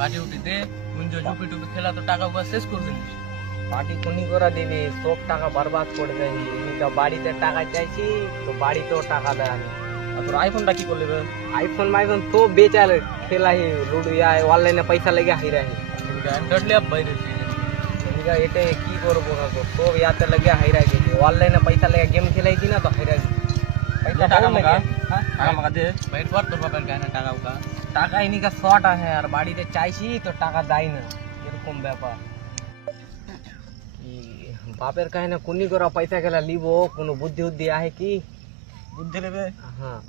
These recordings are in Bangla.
পার্টি উঠিতে কুঞ্জ ঝুপি টুপি খেলা তো টাকা পয়সা শেষ করে দিলি। পার্টি কোনি করা দিবি, সব টাকা বরবাদ করে দেয়নি। আমি তো বাড়িতে টাকা চাইছি, তো বাড়িতেও টাকা দেয়নি। আর তোর আইফোনটা কি করলি বে? आईफोन माइफोन तो बेचार खेला ही लूडो या ऑनलाइन पैसा लेके हाइरा ही অ্যান্ড্রয়েড ল্যাপ বাইরে इनका एटे की करबो ना तो सब याते लगे हाइरा के ऑनलाइन पैसा लेके गेम खेलाई थी ना तो हाइरा पैसा টাকা कौन মাগা लगे টাকা মাগা দে বাইর কর তোর বাপের গায়ে না টাকা উকা। টাকা ইনিকা শর্ট আছে আর বাড়িতে চাইছি তো টাকা দেয় না, এরকম ব্যাপার। বাপের কাছে না কুনি করা পয়সা গেলা লিব, কোনো বুদ্ধি উদ্ধি আছে কি? বুদ্ধি নেবে? হ্যাঁ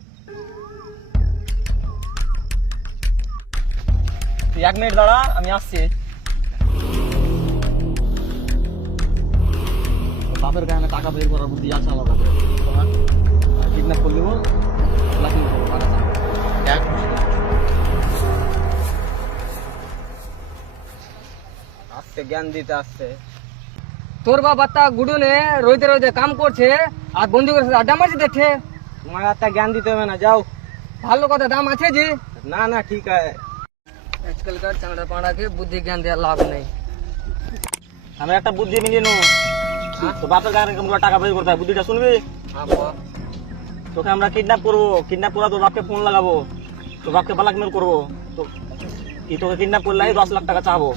তুই 1 মিনিট দাঁড়া, আমি আসছি। বাপের গায়ে না টাকা বের করার বুদ্ধি আছে আমার কাছে। কিডন্যাপ করে দেবো, লাকিং করবো পারা দেখ। আসছে জ্ঞান দিতে আসছে। তোর বাবা গুডু নে রইতে রইতে কাম করছে আর বন্ধুদের সাথে আড্ডা মারছে দেখে। তোমার একটা জ্ঞান দিতে হবে না, যাও। ভালো কথা, দাম আছে জি? না না ঠিক আছে। আজকালকার চাঁড়া পাড়াকে বুদ্ধি জ্ঞান দেওয়ার লাভ নেই। আমি একটা বুদ্ধি মিলিয়ে নেবো, তো বাপের গায়ে কেমন টাকা বের করতে হয়, বুদ্ধিটা শুনবি? তোকে আমরা কিডন্যাপ করবো, কিডন্যাপ করা তোর বাপকে ফোন লাগাবো, তোর বাপকে ব্ল্যাকমেল করবো। তো কি তোকে কিডন্যাপ করলে 10 লাখ টাকা চাবো।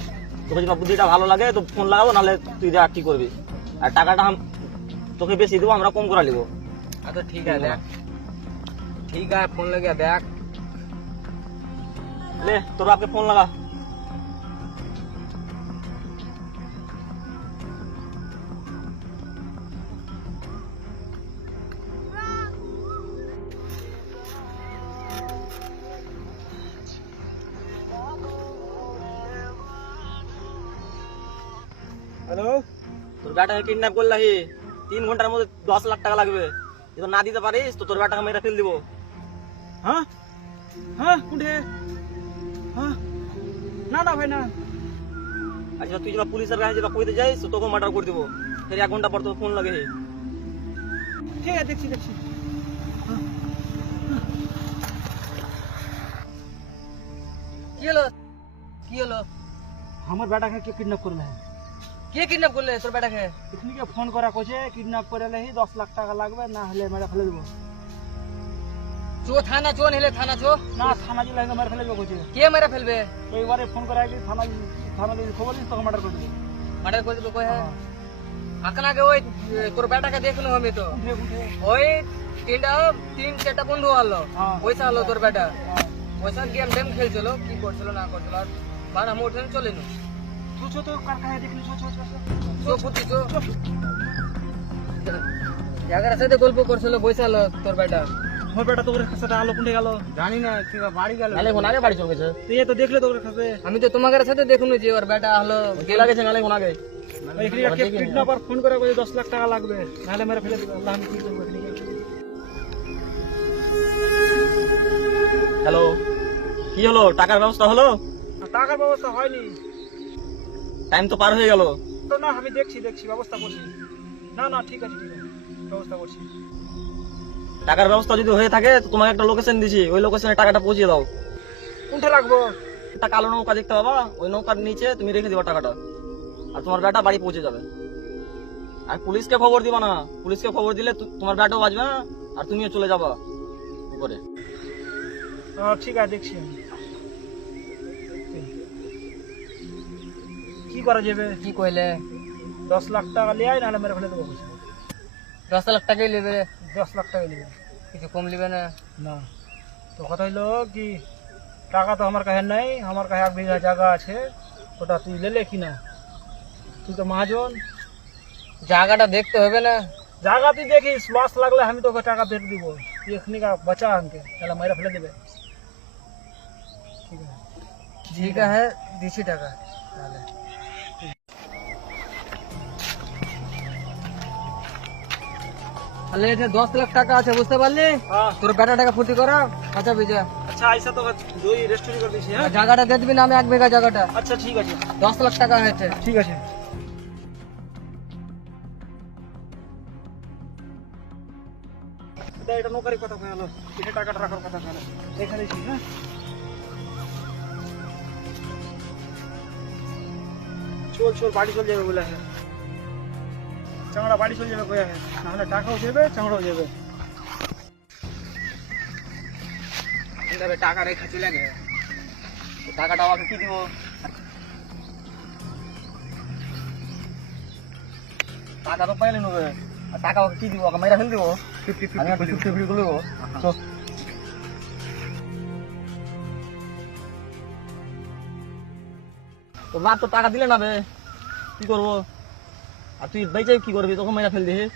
তোকে যদি বুদ্ধিটা ভালো লাগে তো ফোন লাগাবো, নাহলে তুই দেখ কি করবি। আর টাকাটা তোকে বেশি দেবো, আমরা কম করে নিবো। আচ্ছা ঠিক আছে, দেখ ঠিক আছে, ফোন লাগে দেখ। লে তোর বাপকে ফোন লাগা। হ্যালো, তোর বেটাকে কিডন্যাপ করলাহি, 3 ঘন্টার মধ্যে 10 লাখ টাকা লাগবে। যদি না দিতে পারিস তো তোর বেটাকে মেরে ফেল দিব। হ্যাঁ হ্যাঁ কোনটে? হ্যাঁ না না ভাই না। আচ্ছা তুই যখন পুলিশের কাছে যখন কইতে যাইস তো তোকে মার্ডার করে দিব। ফের 1 ঘন্টা পর তোর ফোন লাগে। ঠিক আছে, দেখছি দেখছি। কি হলো কি হলো? আমার বেটাকে কে কিডন্যাপ করলে? কে কিডন্যাপ করলে তোর বেটাকে? পিকনিকে ফোন করা কইছে কিডন্যাপ করে লেহি 10 লাখ টাকা লাগবে, না হলে মেরে ফেলে দেবো। চো থানা চো নিলে থানা চো। না থানা জিলা মেরে ফেলে দেবো কইছে। কে মেরে ফেলবে? এইবারে ফোন করা কি থানা থানা যদি খবর দিস তোকে মার্ডার করে দেবো। মার্ডার করে দিবে কই? হ্যাঁ আকানাকে ওই তোর বেটাকে দেখনো আমি তো উঠে উঠে ওই তিন চারটা বন্ধু আলো, হ্যাঁ। পয়সা আলো তোর বেটা, পয়সা গেম টেম খেলছিল, কি করছিল না করছিল, আর বার আমি উঠে চলে নি। তুই ছো তো কার কাছে দেখলি ছো ছো ছো চো বুদ্ধি চো জায়গার সাথে গল্প করছিল, পয়সা আলো তোর বেটা। আমার বেটা তোর কাছে আলো কোনটা গেল জানি না কি বাড়ি গেল, নালে কোন আগে বাড়ি চলে গেছে। তুই তো দেখলে তোর কাছে। আমি তো তোমাদের সাথে দেখুন যে ওর বেটা হলো কে লাগেছে নালে কোন আগে? এখানে কিডন্যাপার ফোন করে কইছে 10 লাখ টাকা লাগবে, না হলে মেরে ফেলে দেবো। আল্লাহ আমি কি করব? হ্যালো, কি হলো? টাকার ব্যবস্থা হলো? টাকার ব্যবস্থা হয়নি টাইম তো পার হয়ে গেল। তো। না আমি দেখছি দেখছি ব্যবস্থা করছি। না না ঠিক আছে ঠিক আছে, ব্যবস্থা করছি। টাকার ব্যবস্থা যদি হয়ে থাকে তো তোমাকে একটা লোকেশন দিছি, ওই লোকেশনে টাকাটা পৌঁছে দাও। কোনটা লাগবো? একটা কালো নৌকা দেখতে পাবা, ওই নৌকার নিচে তুমি রেখে দিবা টাকাটা, আর তোমার বেটা বাড়ি পৌঁছে যাবে। আর পুলিশকে খবর দিবা না, পুলিশকে খবর দিলে তোমার বেটাও বাঁচবে না আর তুমিও চলে যাবা উপরে। ঠিক আছে দেখছি আমি। কি করা যাবে? কি কইলে? 10 লাখ টাকা লিয়ে আয়, নাহলে মেরে ফেলে দেবো। 10 লাখ টাকাই নেবে? 10 লাখ টাকা নেবে। কিছু কম নেবে না? না তো কথা হইলো কি, টাকা তো আমার কাছে নাই, আমার কাছে 1 বিঘা জায়গা আছে, ওটা তুই লেলে কি না? তুই তো মহাজন, জায়গাটা দেখতে হবে না? জায়গা তুই দেখিস, লস লাগলে আমি তোকে টাকা ফেরত দিব। তুই এখানে বাঁচা আমাকে, তাহলে মেরে ফেলে দেবে। ঠিক আছে ঠিক আছে, দিছি টাকা তাহলে। তাহলে এটা 10 লাখ টাকা আছে, বুঝতে পারলি? হ্যাঁ। তোর বেটা টাকা ফুটি করা আচ্ছা বিজা। আচ্ছা আইসা তোকে দুই রেস্টুরেন্ট করে দিছি। হ্যাঁ জায়গাটা দিয়ে দিবি না? আমি 1 বিঘা জায়গাটা। আচ্ছা ঠিক আছে 10 লাখ টাকা হয়েছে। ঠিক আছে। এটা নৌকারি কথা কয়ে গেলো, এটা টাকাটা রাখার কথা কয়ে গেলো। এখানে ছিল। হ্যাঁ চল চল বাড়ি চলে যাবে বলে হ্যাঁ চাংড়া বাড়ি চলে যাবে কয়ে হ্যাঁ নাহলে টাকাও যাবে চাংড়াও যাবে টাকা রেখে চলে গেছে তো টাকাটা আমাকে কি দিব? টাকা তো পাইলে নেবে, আর টাকা ওকে কি দিব? ওকে মেরা ফেল দিব, আমি একটা 50-50 করে দেবো। চল। তোর বাপ তো টাকা দিলে না বে, কি করবো? আর তুই বেঁচে কি করবি? তোকে মেরা ফেল দিস।